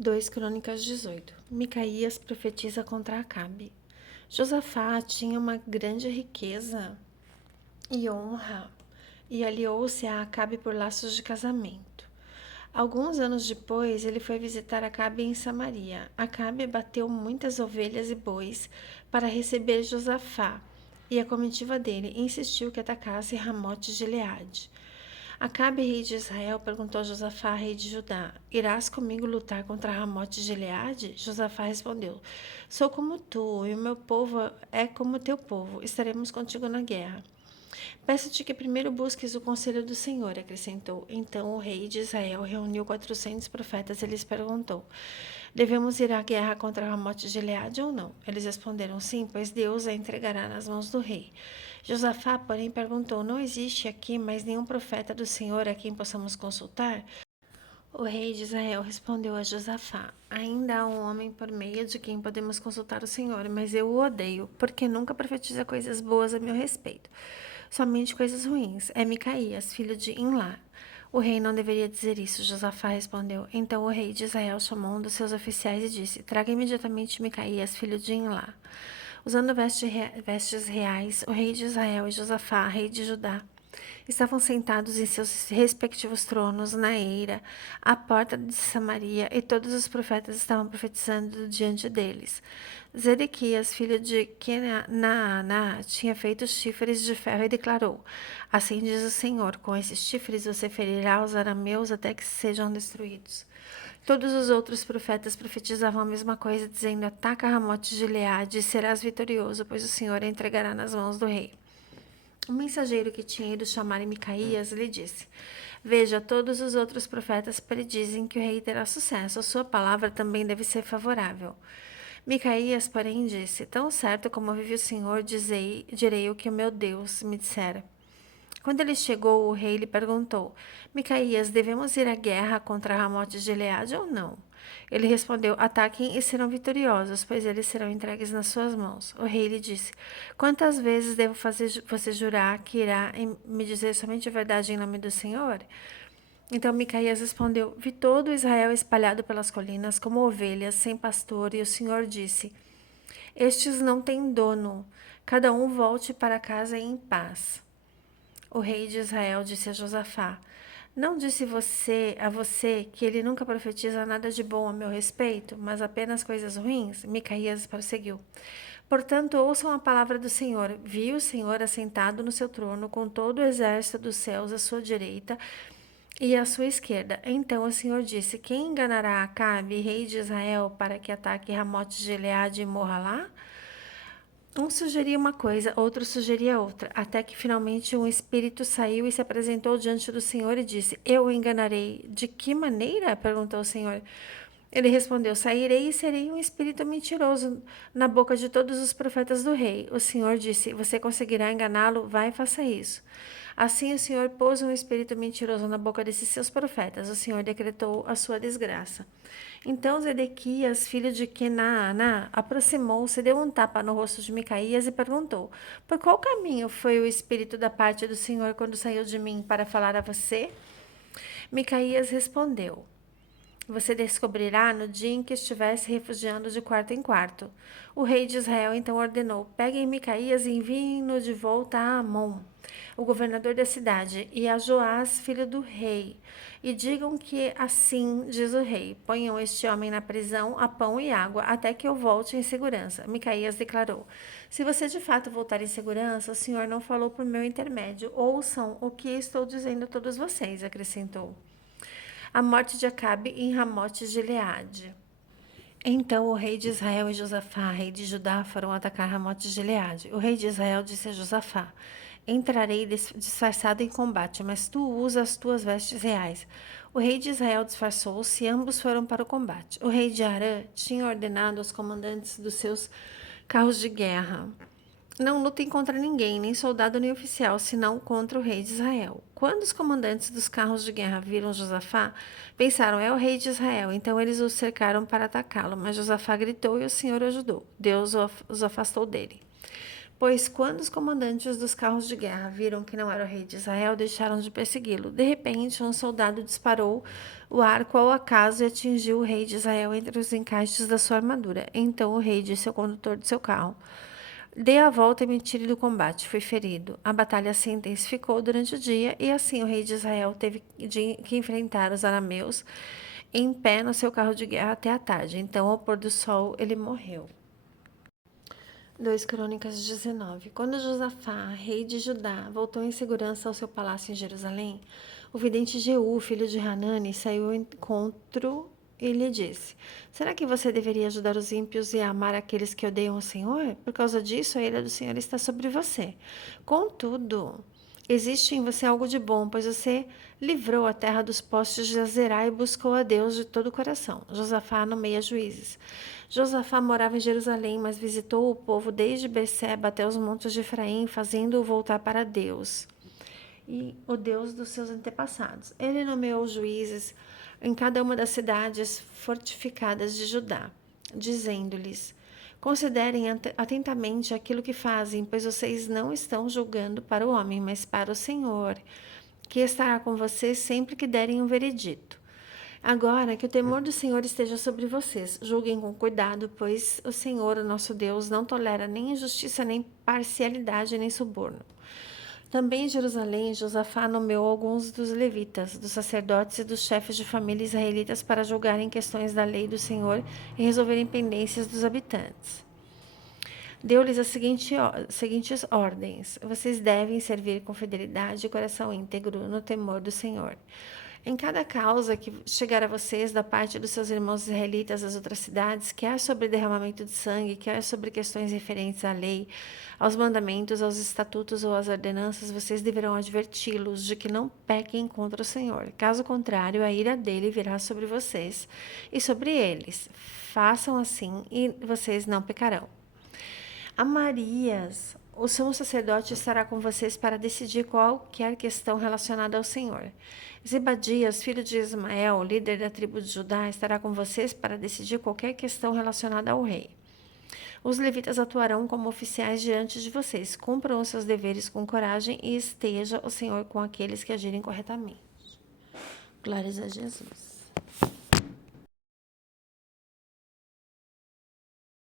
2 Crônicas 18. Micaías profetiza contra Acabe. Josafá tinha uma grande riqueza e honra e aliou-se a Acabe por laços de casamento. Alguns anos depois, ele foi visitar Acabe em Samaria. Acabe bateu muitas ovelhas e bois para receber Josafá, e a comitiva dele insistiu que atacasse Ramote de Gileade. Acabe, rei de Israel, perguntou a Josafá, rei de Judá: Irás comigo lutar contra Ramote de Gileade? Josafá respondeu: Sou como tu, e o meu povo é como teu povo. Estaremos contigo na guerra. Peço-te que primeiro busques o conselho do Senhor, acrescentou. Então o rei de Israel reuniu 400 profetas e lhes perguntou: Devemos ir à guerra contra Ramote de Gileade ou não? Eles responderam: Sim, pois Deus a entregará nas mãos do rei. Josafá, porém, perguntou: Não existe aqui mais nenhum profeta do Senhor a quem possamos consultar? O rei de Israel respondeu a Josafá: Ainda há um homem por meio de quem podemos consultar o Senhor, mas eu o odeio, porque nunca profetiza coisas boas a meu respeito. Somente coisas ruins. É Micaías, filho de Imlá. O rei não deveria dizer isso, Josafá respondeu. Então o rei de Israel chamou um dos seus oficiais e disse: Traga imediatamente Micaías, filho de Imlá. Usando vestes reais, o rei de Israel e Josafá, rei de Judá, estavam sentados em seus respectivos tronos na eira, à porta de Samaria, e todos os profetas estavam profetizando diante deles. Zedequias, filho de Kenaaná, tinha feito chifres de ferro e declarou: Assim diz o Senhor: Com esses chifres você ferirá os arameus até que sejam destruídos. Todos os outros profetas profetizavam a mesma coisa, dizendo: Ataca Ramote de Gileade e serás vitorioso, pois o Senhor a entregará nas mãos do rei. O mensageiro que tinha ido chamar Micaías lhe disse: Veja, todos os outros profetas predizem que o rei terá sucesso. A sua palavra também deve ser favorável. Micaías, porém, disse: Tão certo como vive o Senhor, direi o que o meu Deus me dissera. Quando ele chegou, o rei lhe perguntou: Micaías, devemos ir à guerra contra Ramote de Gileade ou não? Ele respondeu: Ataquem e serão vitoriosos, pois eles serão entregues nas suas mãos. O rei lhe disse: Quantas vezes devo fazer você jurar que irá me dizer somente a verdade em nome do Senhor? Então Micaías respondeu: Vi todo Israel espalhado pelas colinas como ovelhas sem pastor, e o Senhor disse: Estes não têm dono. Cada um volte para casa em paz. O rei de Israel disse a Josafá: Não disse a você que ele nunca profetiza nada de bom a meu respeito, mas apenas coisas ruins? Micaías prosseguiu: Portanto, ouçam a palavra do Senhor. Vi o Senhor assentado no seu trono, com todo o exército dos céus à sua direita e à sua esquerda. Então o Senhor disse: Quem enganará Acabe, rei de Israel, para que ataque Ramote de Gileade e morra lá? Um sugeria uma coisa, outro sugeria outra, até que finalmente um espírito saiu e se apresentou diante do Senhor e disse: Eu o enganarei. De que maneira? Perguntou o Senhor. Ele respondeu: Sairei e serei um espírito mentiroso na boca de todos os profetas do rei. O Senhor disse: Você conseguirá enganá-lo? Vai e faça isso. Assim o Senhor pôs um espírito mentiroso na boca desses seus profetas. O Senhor decretou a sua desgraça. Então Zedequias, filho de Kenaaná, aproximou-se, deu um tapa no rosto de Micaías e perguntou: Por qual caminho foi o espírito da parte do Senhor quando saiu de mim para falar a você? Micaías respondeu: Você descobrirá no dia em que estiver se refugiando de quarto em quarto. O rei de Israel então ordenou: Peguem Micaías e enviem-no de volta a Amon, o governador da cidade, e a Joás, filho do rei. E digam que assim diz o rei: Ponham este homem na prisão a pão e água, até que eu volte em segurança. Micaías declarou: Se você de fato voltar em segurança, o Senhor não falou por meu intermédio. Ouçam o que estou dizendo a todos vocês, acrescentou. A morte de Acabe em Ramote de Gileade. Então o rei de Israel e Josafá, rei de Judá, foram atacar Ramote de Gileade. O rei de Israel disse a Josafá: Entrarei disfarçado em combate, mas tu usa as tuas vestes reais. O rei de Israel disfarçou-se e ambos foram para o combate. O rei de Arã tinha ordenado aos comandantes dos seus carros de guerra: Não lutem contra ninguém, nem soldado nem oficial, senão contra o rei de Israel. Quando os comandantes dos carros de guerra viram Josafá, pensaram: É o rei de Israel. Então eles o cercaram para atacá-lo. Mas Josafá gritou e o Senhor o ajudou. Deus os afastou dele. Pois quando os comandantes dos carros de guerra viram que não era o rei de Israel, deixaram de persegui-lo. De repente, um soldado disparou o arco ao acaso e atingiu o rei de Israel entre os encaixes da sua armadura. Então o rei disse ao condutor de seu carro: Dê a volta e me tire do combate. Fui ferido. A batalha se intensificou durante o dia e assim o rei de Israel teve que enfrentar os arameus em pé no seu carro de guerra até a tarde. Então, ao pôr do sol, ele morreu. 2 Crônicas 19. Quando Josafá, rei de Judá, voltou em segurança ao seu palácio em Jerusalém, o vidente Jeú, filho de Hanani, saiu ao encontro e lhe disse: Será que você deveria ajudar os ímpios e amar aqueles que odeiam o Senhor? Por causa disso, a ira do Senhor está sobre você. Contudo, existe em você algo de bom, pois você livrou a terra dos postes de Azerá e buscou a Deus de todo o coração. Josafá nomeia juízes. Josafá morava em Jerusalém, mas visitou o povo desde Berseba até os montes de Efraim, fazendo-o voltar para Deus e o Deus dos seus antepassados. Ele nomeou juízes em cada uma das cidades fortificadas de Judá, dizendo-lhes: Considerem atentamente aquilo que fazem, pois vocês não estão julgando para o homem, mas para o Senhor, que estará com vocês sempre que derem um veredito. Agora que o temor do Senhor esteja sobre vocês, julguem com cuidado, pois o Senhor, o nosso Deus, não tolera nem injustiça, nem parcialidade, nem suborno. Também em Jerusalém, Josafá nomeou alguns dos levitas, dos sacerdotes e dos chefes de família israelitas para julgarem questões da lei do Senhor e resolverem pendências dos habitantes. Deu-lhes as seguintes ordens: Vocês devem servir com fidelidade e coração íntegro no temor do Senhor. Em cada causa que chegar a vocês da parte dos seus irmãos israelitas das outras cidades, quer sobre derramamento de sangue, quer sobre questões referentes à lei, aos mandamentos, aos estatutos ou às ordenanças, vocês deverão adverti-los de que não pequem contra o Senhor. Caso contrário, a ira dele virá sobre vocês e sobre eles. Façam assim e vocês não pecarão. Amarias, o sumo sacerdote estará com vocês para decidir qualquer questão relacionada ao Senhor. Zebadias, filho de Ismael, líder da tribo de Judá, estará com vocês para decidir qualquer questão relacionada ao rei. Os levitas atuarão como oficiais diante de vocês. Cumpram os seus deveres com coragem e esteja o Senhor com aqueles que agirem corretamente. Glórias a Jesus.